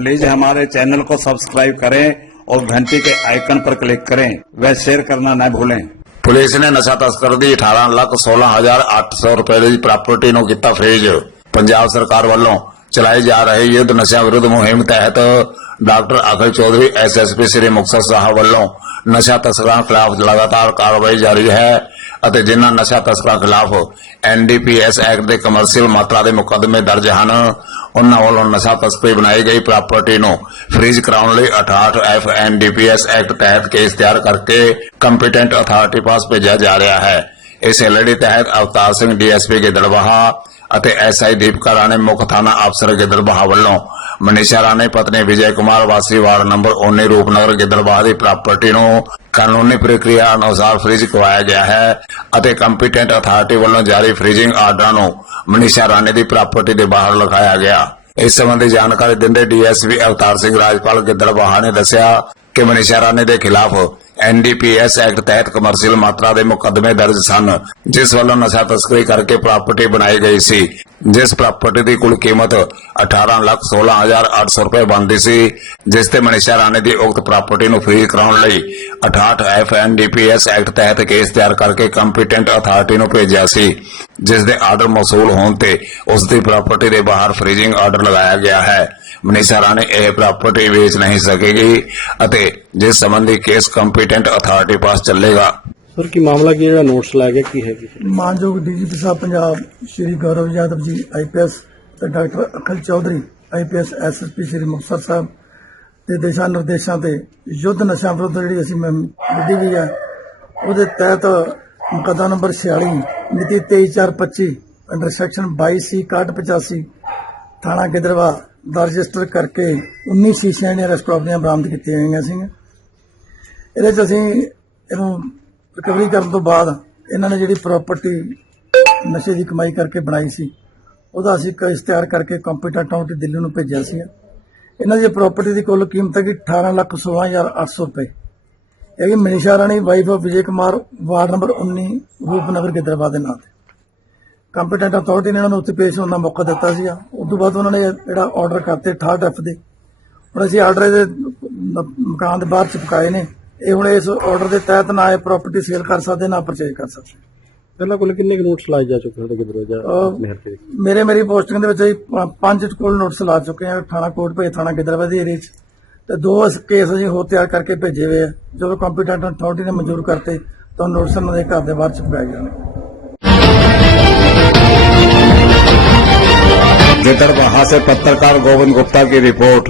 Please हमारे channel को subscribe करें और घंटी के आइकन पर क्लिक करें व शेयर करना न भूलें ਪੁਲਿਸ ਨੇ ਨਸ਼ਾ ਤਸਕਰ ਦੀ 18 ਲੱਖ 16 ਹਜ਼ਾਰ 800 ਰੁਪਏ ਦੀ ਪ੍ਰਾਪਰਟੀ ਨੂੰ ਕੀਤਾ ਫ੍ਰੀਜ਼ ਪੰਜਾਬ ਸਰਕਾਰ ਵੱਲੋਂ ਚਲਾਈ ਜਾ ਰਹੀ ਯੁੱਧ ਨਸ਼ਾ ਵਿਰੁੱਧ ਮੁਹਿੰਮ ਤਹਿਤ ਡਾਕਟਰ ਅਖਿਲ ਚੌਧਰੀ ਐਸਐਸਪੀ ਸ੍ਰੀ ਮੁਕਤਸਰ ਸਾਹਿਬ ਵੱਲੋਂ ਨਸ਼ਾ ਤਸਕਰਾਂ ਖਿਲਾਫ ਲਗਾਤਾਰ ਕਾਰਵਾਈ ਜਾਰੀ ਹੈ ਅਤੇ ਜਿਨ੍ਹਾਂ ਨਸ਼ਾ ਤਸਕਰਾਂ ਖਿਲਾਫ ਐਨਡੀਪੀਐਸ ਐਕਟ ਦੇ ਕਮਰਸ਼ੀਅਲ ਮਾਤਰਾ ਦੇ ਮੁਕੱਦਮੇ ਦਰਜ ਹਨ, ਉਹਨਾਂ ਵੱਲੋਂ ਨਸ਼ਾ ਤਸਕਰੀ ਬਣਾਈ ਗਈ ਪ੍ਰਾਪਰਟੀ ਨੂੰ ਫ੍ਰੀਜ਼ ਕਰਾਉਣ ਲਈ 68 ਐਫ ਐਨਡੀਪੀਐਸ ਐਕਟ ਤਹਿਤ ਕੇਸ ਤਿਆਰ ਕਰਕੇ ਕੰਪੀਟੈਂਟ ਅਥਾਰਟੀ ਪਾਸ ਭੇਜਿਆ ਜਾ ਰਿਹਾ ਹੈ। ਇਸ ਐਲਡੀ ਤਹਿਤ ਅਵਤਾਰ ਸਿੰਘ ਡੀਐਸਪੀ ਗਿੱਦੜਬਾਹਾ ਅਤੇ ਐਸਆਈ ਦੀਪਕਾ ਰਾਣੇ ਮੁੱਖ ਥਾਣਾ ਅਫਸਰ ਗਿੱਦੜਬਾਹਾ ਵੱਲੋਂ ਮਨੀਸ਼ਾ ਰਾਣੇ, ਪਤਨੀ ਵਿਜੇ ਕੁਮਾਰ, ਵਾਸੀ ਵਾਰਡ ਨੰਬਰ 19 ਰੂਪਨਗਰ ਗਿੱਦੜਬਾਹਾ ਦੀ ਪ੍ਰਾਪਰਟੀ ਨੂੰ ਕਾਨੂੰਨੀ ਪ੍ਰਕਿਰਿਆ ਅਨੁਸਾਰ ਫ੍ਰੀਜ਼ ਕਰਵਾਇਆ ਗਿਆ ਹੈ ਅਤੇ ਕੰਪੀਟੈਂਟ ਅਥਾਰਟੀ ਵੱਲੋਂ ਜਾਰੀ ਫ੍ਰੀਜ਼ਿੰਗ ਆਰਡਰਾਂ ਨੂੰ ਮਨੀਸ਼ਾ ਰਾਣੇ ਦੀ ਪ੍ਰਾਪਰਟੀ ਦੇ ਬਾਹਰ ਲਗਾਇਆ ਗਿਆ। ਇਸ ਸੰਬੰਧੀ ਜਾਣਕਾਰੀ ਦਿੰਦੇ ਡੀਐਸਪੀ ਅਵਤਾਰ ਸਿੰਘ ਰਾਜਪਾਲ ਗਿੱਦੜਬਾਹਾ ਨੇ ਦੱਸਿਆ ਕਿ ਮਨੀਸ਼ਾ ਰਾਣੇ ਦੇ ਖਿਲਾਫ ਐਨਡੀਪੀਐਸ ਐਕਟ ਤਹਿਤ ਕਮਰਸ਼ੀਅਲ ਮਾਤਰਾ ਦੇ ਮੁਕੱਦਮੇ ਦਰਜ ਸਨ, ਜਿਸ ਵੱਲੋਂ ਨਸ਼ਾ ਤਸਕਰੀ ਕਰਕੇ ਪ੍ਰਾਪਰਟੀ ਬਣਾਈ ਗਈ ਸੀ। ਜਿਸ ਪ੍ਰਾਪਰਟੀ ਦੀ ਕੁੱਲ ਕੀਮਤ 18 ਲੱਖ 16 ਹਜ਼ਾਰ 800 ਰੁਪਏ ਬਣਦੀ ਸੀ, ਜਿਸ ਤੇ ਮਨੀਸ਼ਾ ਰਾਣੇ ਦੀ ਉਕਤ ਪ੍ਰਾਪਰਟੀ ਨੂੰ ਫ੍ਰੀ ਕਰਾਉਣ ਲਈ 68 ਐਫ ਐਕਟ ਤਹਿਤ ਕੇਸ ਤਿਆਰ ਕਰਕੇ ਕੰਪੀਟੈਂਟ ਅਥਾਰਟੀ ਨੂੰ ਭੇਜਿਆ ਸੀ, ਜਿਸ ਦੇ ਆਰਡਰ ਮੌਸੂਲ ਹੋਣ ਤੇ ਉਸ ਦੀ ਪ੍ਰਾਪਰਟੀ ਦੇ ਬਾਹਰ ਫ੍ਰੀਜ਼ਿੰਗ ਆਰਡਰ ਲਗਾਇਆ ਗਿਆ ਹੈ। ਮਨੀਸ਼ਾ ਰਾਣੇ ਇਹ ਪ੍ਰਾਪਰਟੀ ਵੇਚ ਨਹੀਂ ਸਕੇਗੀ ਅਤੇ ਜਿਸ ਸੰਬੰਧੀ ਕੇਸ ਕੰਪੀਟੈਂਟ ਅਥਾਰਟੀ ਪਾਸ ਚੱਲੇਗਾ। ਸਰ, ਕੀ ਮਾਮਲਾ ਕੀ ਹੈ? ਜਿਹੜਾ ਨੋਟਿਸ ਲਾਇਆ ਗਿਆ ਕੀ ਹੈ ਕੀ ਮਾਨਯੋਗ ਡੀਜੀਪੀ ਸਾਹਿਬ ਪੰਜਾਬ ਸ਼੍ਰੀ ਗੌਰਵ ਯਾਦਵ ਜੀ ਆਈਪੀਐਸ ਤੇ doctor Akhil Chaudhary IPS SSP Shri Muktsar Sahib ਦੇ ਦਿਸ਼ਾ ਨਿਰਦੇਸ਼ਾਂ ਤੇ ਯੁੱਧ ਨਸ਼ਾ ਵਿਰੁੱਧ ਜਿਹੜੀ ਅਸੀਂ ਮੁਹਿੰਮ ਵਿੱਢੀ ਹੈ, ਉਹਦੇ ਤਹਿਤ ਮੁਕੱਦਮਾ ਨੰਬਰ 46 ਮਿਤੀ 23425 ਅੰਡਰ ਸੈਕਸ਼ਨ 22 ਸੀ 6185 ਥਾਣਾ ਗਿੱਦੜਵਾ, ਦਾ ਰਜਿਸਟਰ ਕਰਕੇ 19 ਸ਼ੀਸ਼ਿਆਂ ਦੀਆਂ ਰੈਸਟ ਬਰਾਮਦ ਕੀਤੀਆਂ ਗਈਆਂ ਸੀ ਇਹਦੇ ਚ ਅਸੀਂ ਇਹਨੂੰ ਰਿਕਵਰੀ ਕਰਨ ਤੋਂ ਬਾਅਦ ਇਹਨਾਂ ਨੇ ਜਿਹੜੀ ਪ੍ਰਾਪਰਟੀ ਨਸ਼ੇ ਦੀ ਕਮਾਈ ਕਰਕੇ ਬਣਾਈ ਸੀ, ਉਹਦਾ ਅਸੀਂ ਕੇਸ ਤਿਆਰ ਕਰਕੇ ਕੰਪਿਊਟਰ ਅਕਾਊਂਟ ਦਿੱਲੀ ਨੂੰ ਭੇਜਿਆ ਸੀ ਇਹਨਾਂ ਦੀ ਪ੍ਰਾਪਰਟੀ ਦੀ ਕੁੱਲ ਕੀਮਤ ਹੈ ਕਿ 18 ਲੱਖ 16800 ਰੁਪਏ। ਇਹ ਕਿ Manisha Rani wife of Vijay Kumar, ward number 19 Rupnagar Gidderbaha ਦੇ ਨਾਂ ਤੇ। ਕੰਪੀਟੈਂਟ ਅਥਾਰਟੀ ਨੇ ਉਹਨਾਂ ਨੂੰ ਉੱਥੇ ਪੇਸ਼ ਹੋਣ ਦਾ ਮੌਕਾ ਦਿੱਤਾ ਸੀ ਉਸ ਤੋਂ ਬਾਅਦ ਉਹਨਾਂ ਨੇ ਜਿਹੜਾ ਆਰਡਰ ਕਰਤੇ 68 ਐਫ ਦੇ, ਹੁਣ ਅਸੀਂ ਆਰਡਰ ਦੇ ਮਕਾਨ ਦੇ ਬਾਹਰ ਚਿਪਕਾਏ ਨੇ। ਇਹ ਹੁਣ ਇਸ ਆਰਡਰ ਦੇ ਤਹਿਤ ਨਾ ਇਹ ਪ੍ਰਾਪਰਟੀ ਸੇਲ ਕਰ ਸਕਦੇ ਨਾ ਪਰਚੇਜ ਕਰ ਸਕਦੇ ਪਹਿਲਾਂ ਕੋਲ ਕਿੰਨੇ ਕੁ ਨੋਟਿਸ ਲਾਏ ਜਾ ਚੁੱਕੇ ਸਾਡੇ ਕਿਧਰੋਂ ਜਾਂ ਅਹ ਨਹਿਰ ਤੇ ਮੇਰੇ ਮੇਰੀ ਪੋਸਟਿੰਗ ਦੇ ਵਿੱਚ ਅਸੀਂ ਪ- ਪੰਜ ਕੋਲ ਨੋਟਿਸ ਲਾ ਚੁੱਕੇ ਹਾਂ ਥਾਣਾ ਕੋਟ ਭੇਜ ਥਾਣਾ ਗਿੱਦੜਵਾ ਦੇ ਏਰੀਏ 'ਚ ਤੇ ਦੋ ਇਸ ਕੇਸ ਅਸੀਂ ਹੋਰ ਤਿਆਰ ਕਰਕੇ ਭੇਜੇ ਹੋਏ ਆ ਜਦੋਂ ਕੰਪੀਟੈਂਟ ਅਥਾਰਟੀ ਨੇ ਮਨਜ਼ੂਰ ਕਰਤੇ ਤਾਂ ਨੋਟਿਸ ਉਹਨਾਂ ਦੇ ਘਰ ਦੇ ਬਾਹਰ ਚਿਪਕਾਏ ਗਏ ਨੇ गिदड़बाहा से पत्रकार गोविंद गुप्ता की रिपोर्ट